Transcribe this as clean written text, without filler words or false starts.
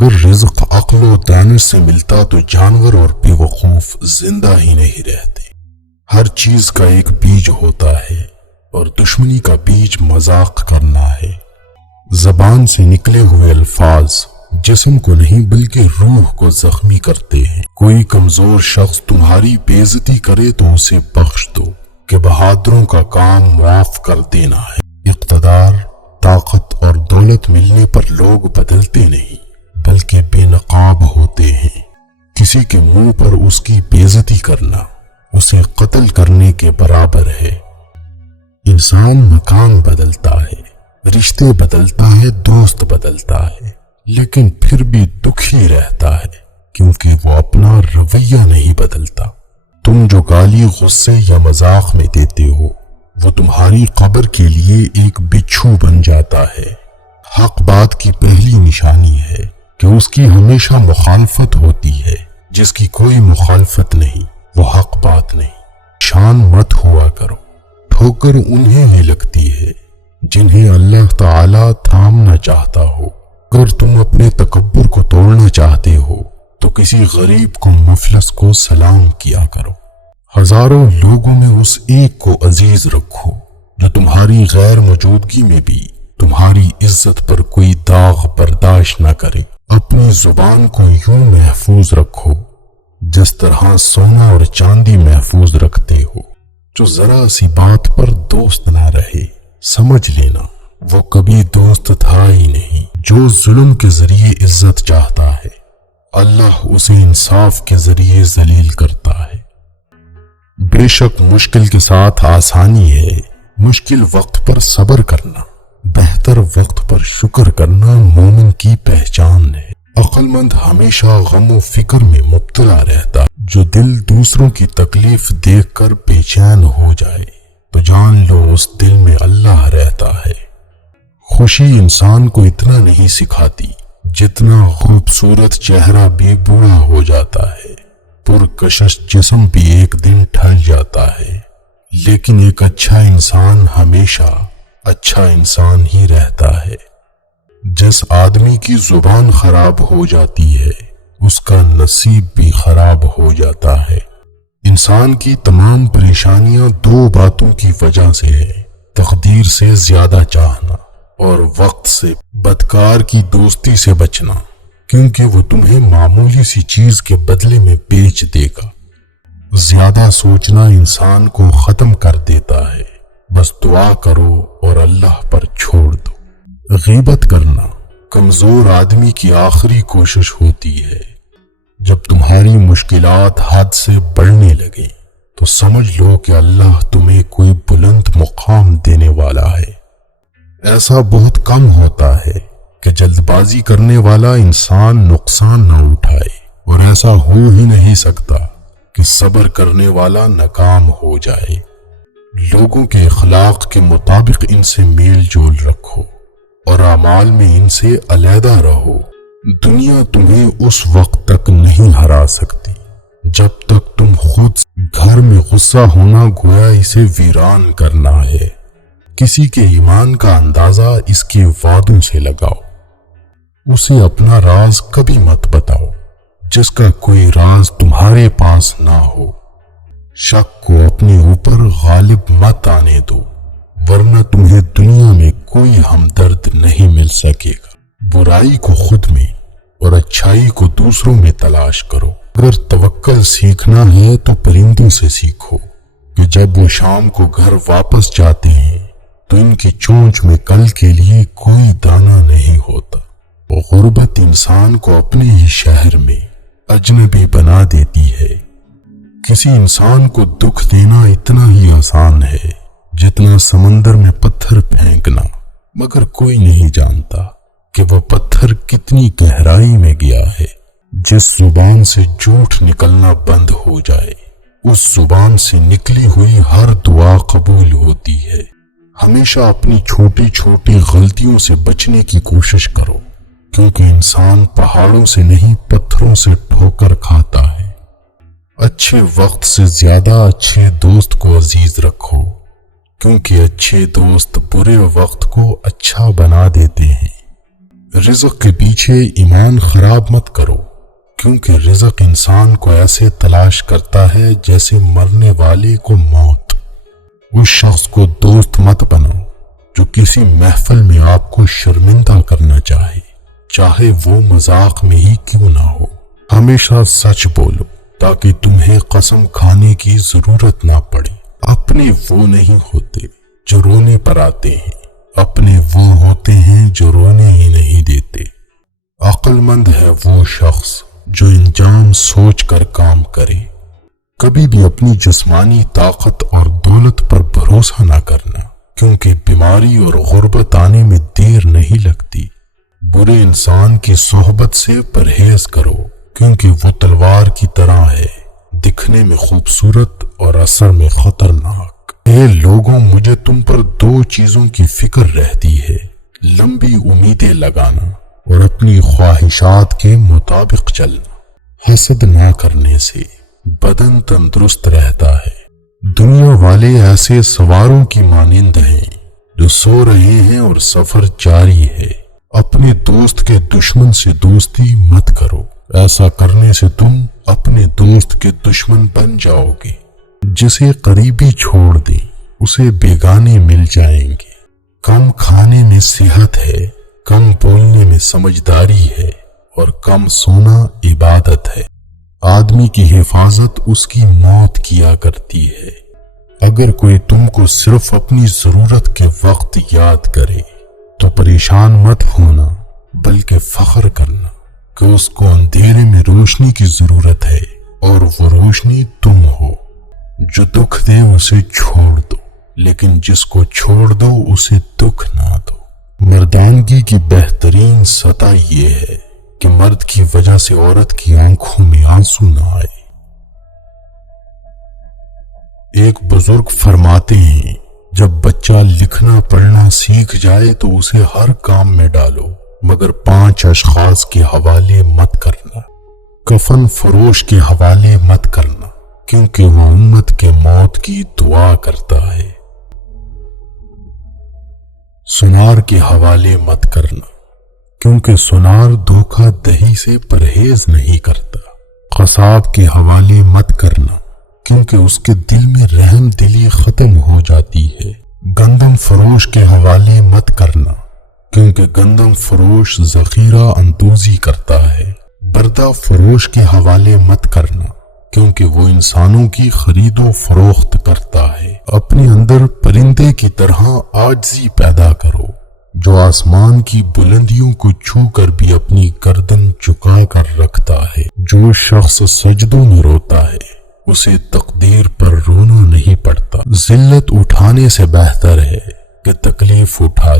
اگر رزق عقل و دانش سے ملتا تو جانور اور بے وقوف زندہ ہی نہیں رہتے۔ ہر چیز کا ایک بیج ہوتا ہے اور دشمنی کا بیج مذاق کرنا ہے۔ زبان سے نکلے ہوئے الفاظ جسم کو نہیں بلکہ روح کو زخمی کرتے ہیں۔ کوئی کمزور شخص تمہاری بے عزتی کرے تو اسے بخش دو کہ بہادروں کا کام معاف کر دینا ہے۔ اقتدار، طاقت اور دولت ملنے پر لوگ بدلتے نہیں بلکہ بے نقاب ہوتے ہیں۔ کسی کے منہ پر اس کی بے عزتی کرنا اسے قتل کرنے کے برابر ہے۔ انسان مکان بدلتا ہے، رشتے بدلتا ہے، دوست بدلتا ہے، لیکن پھر بھی دکھی رہتا ہے کیونکہ وہ اپنا رویہ نہیں بدلتا۔ تم جو گالی غصے یا مذاق میں دیتے ہو وہ تمہاری قبر کے لیے ایک بچھو بن جاتا ہے۔ حق بات کی پہلی نشانی ہے کہ اس کی ہمیشہ مخالفت ہوتی ہے۔ جس کی کوئی مخالفت نہیں وہ حق بات نہیں۔ شان مت ہوا کرو، ٹھوکر انہیں ہی لگتی ہے جنہیں اللہ تعالی تھامنا چاہتا ہو۔ اگر تم اپنے تکبر کو توڑنا چاہتے ہو تو کسی غریب کو، مفلس کو سلام کیا کرو۔ ہزاروں لوگوں میں اس ایک کو عزیز رکھو جو تمہاری غیر موجودگی میں بھی تمہاری عزت پر کوئی داغ برداشت نہ کرے۔ اپنی زبان کو یوں محفوظ رکھو جس طرح سونا اور چاندی محفوظ رکھتے ہو۔ جو ذرا سی بات پر دوست نہ رہے سمجھ لینا وہ کبھی دوست تھا ہی نہیں۔ جو ظلم کے ذریعے عزت چاہتا ہے اللہ اسے انصاف کے ذریعے ذلیل کرتا ہے۔ بے شک مشکل کے ساتھ آسانی ہے، مشکل وقت پر صبر کرنا، بہتر وقت پر شکر کرنا مومن کی پہچان ہے۔ عقل مند ہمیشہ غم و فکر میں مبتلا رہتا ہے۔ جو دل دوسروں کی تکلیف دیکھ کر بے چین ہو جائے تو جان لو اس دل میں اللہ رہتا ہے۔ خوشی انسان کو اتنا نہیں سکھاتی جتنا خوبصورت چہرہ بھی بوڑھا ہو جاتا ہے، پرکشش جسم بھی ایک دن ڈھل جاتا ہے، لیکن ایک اچھا انسان ہمیشہ اچھا انسان ہی رہتا ہے۔ جس آدمی کی زبان خراب ہو جاتی ہے اس کا نصیب بھی خراب ہو جاتا ہے۔ انسان کی تمام پریشانیاں دو باتوں کی وجہ سے ہے: تقدیر سے زیادہ چاہنا اور وقت سے بدکار کی دوستی سے بچنا، کیونکہ وہ تمہیں معمولی سی چیز کے بدلے میں بیچ دے گا۔ زیادہ سوچنا انسان کو ختم کر دیتا ہے، بس دعا کرو اور اللہ پر چھوڑ دو۔ غیبت کرنا کمزور آدمی کی آخری کوشش ہوتی ہے۔ جب تمہاری مشکلات حد سے بڑھنے لگیں تو سمجھ لو کہ اللہ تمہیں کوئی بلند مقام دینے والا ہے۔ ایسا بہت کم ہوتا ہے کہ جلد بازی کرنے والا انسان نقصان نہ اٹھائے، اور ایسا ہو ہی نہیں سکتا کہ صبر کرنے والا ناکام ہو جائے۔ لوگوں کے اخلاق کے مطابق ان سے میل جول رکھو اور اعمال میں ان سے علیحدہ رہو۔ دنیا تمہیں اس وقت تک نہیں ہرا سکتی جب تک تم خود گھر میں غصہ ہونا گویا اسے ویران کرنا ہے۔ کسی کے ایمان کا اندازہ اس کے وعدوں سے لگاؤ۔ اسے اپنا راز کبھی مت بتاؤ جس کا کوئی راز تمہارے پاس نہ ہو۔ شک کو اپنے اوپر غالب مت آنے دو، ورنہ تمہیں دنیا میں کوئی ہمدرد نہیں مل سکے گا۔ برائی کو خود میں اور اچھائی کو دوسروں میں تلاش کرو۔ اگر توکل سیکھنا ہے تو پرندوں سے سیکھو کہ جب وہ شام کو گھر واپس جاتے ہیں تو ان کی چونچ میں کل کے لیے کوئی دانہ نہیں ہوتا۔ غربت انسان کو اپنے ہی شہر میں اجنبی بنا دیتی ہے۔ کسی انسان کو دکھ دینا اتنا ہی آسان ہے جتنا سمندر میں پتھر پھینکنا، مگر کوئی نہیں جانتا کہ وہ پتھر کتنی گہرائی میں گیا ہے۔ جس زبان سے جھوٹ نکلنا بند ہو جائے اس زبان سے نکلی ہوئی ہر دعا قبول ہوتی ہے۔ ہمیشہ اپنی چھوٹی چھوٹی غلطیوں سے بچنے کی کوشش کرو، کیونکہ انسان پہاڑوں سے نہیں پتھروں سے ٹھوکر کھاتا ہے۔ اچھے وقت سے زیادہ اچھے دوست کو عزیز رکھو، کیونکہ اچھے دوست برے وقت کو اچھا بنا دیتے ہیں۔ رزق کے پیچھے ایمان خراب مت کرو، کیونکہ رزق انسان کو ایسے تلاش کرتا ہے جیسے مرنے والے کو موت۔ اس شخص کو دوست مت بناؤ جو کسی محفل میں آپ کو شرمندہ کرنا چاہے وہ مذاق میں ہی کیوں نہ ہو۔ ہمیشہ سچ بولو تاکہ تمہیں قسم کھانے کی ضرورت نہ پڑے۔ اپنے وہ نہیں ہوتے جو رونے پر آتے ہیں، اپنے وہ ہوتے ہیں جو رونے ہی نہیں دیتے۔ عقل مند ہے وہ شخص جو انجام سوچ کر کام کرے۔ کبھی بھی اپنی جسمانی طاقت اور دولت پر بھروسہ نہ کرنا، کیونکہ بیماری اور غربت آنے میں دیر نہیں لگتی۔ برے انسان کی صحبت سے پرہیز کرو، کیونکہ وہ تلوار کی طرح ہے، دکھنے میں خوبصورت اور اثر میں خطرناک۔ اے لوگوں، مجھے تم پر دو چیزوں کی فکر رہتی ہے، لمبی امیدیں لگانا اور اپنی خواہشات کے مطابق چلنا۔ حسد نہ کرنے سے بدن تندرست رہتا ہے۔ دنیا والے ایسے سواروں کی مانند ہیں جو سو رہے ہیں اور سفر جاری ہے۔ اپنے دوست کے دشمن سے دوستی مت کرو، ایسا کرنے سے تم اپنے دوست کے دشمن بن جاؤ گے۔ جسے قریبی چھوڑ دیں اسے بیگانے مل جائیں گے۔ کم کھانے میں صحت ہے، کم بولنے میں سمجھداری ہے اور کم سونا عبادت ہے۔ آدمی کی حفاظت اس کی موت کیا کرتی ہے۔ اگر کوئی تم کو صرف اپنی ضرورت کے وقت یاد کرے تو پریشان مت ہونا، بلکہ فخر کرنا کہ اس کو اندھیرے میں روشنی کی ضرورت ہے اور وہ روشنی تم ہو۔ جو دکھ دے اسے چھوڑ دو، لیکن جس کو چھوڑ دو اسے دکھ نہ دو۔ مردانگی کی بہترین سطح یہ ہے کہ مرد کی وجہ سے عورت کی آنکھوں میں آنسو نہ آئے۔ ایک بزرگ فرماتے ہیں، جب بچہ لکھنا پڑھنا سیکھ جائے تو اسے ہر کام میں ڈالو، مگر 5 اشخاص کے حوالے مت کرنا۔ کفن فروش کے حوالے مت کرنا، کیونکہ وہ امت کے موت کی دعا کرتا ہے۔ سنار کے حوالے مت کرنا، کیونکہ سنار دھوکہ دہی سے پرہیز نہیں کرتا۔ قصاب کے حوالے مت کرنا، کیونکہ اس کے دل میں رحم دلی ختم ہو جاتی ہے۔ گندم فروش کے حوالے مت کرنا، کیونکہ گندم فروش ذخیرہ اندوزی کرتا ہے۔ بردہ فروش کے حوالے مت کرنا، کیونکہ وہ انسانوں کی خرید و فروخت کرتا ہے۔ اپنے اندر پرندے کی طرح عاجزی پیدا کرو، جو آسمان کی بلندیوں کو چھو کر بھی اپنی گردن جھکا کر رکھتا ہے۔ جو شخص سجدوں میں روتا ہے اسے تقدیر پر رونا نہیں پڑتا۔ ذلت اٹھانے سے بہتر ہے کہ تکلیف اٹھا لے۔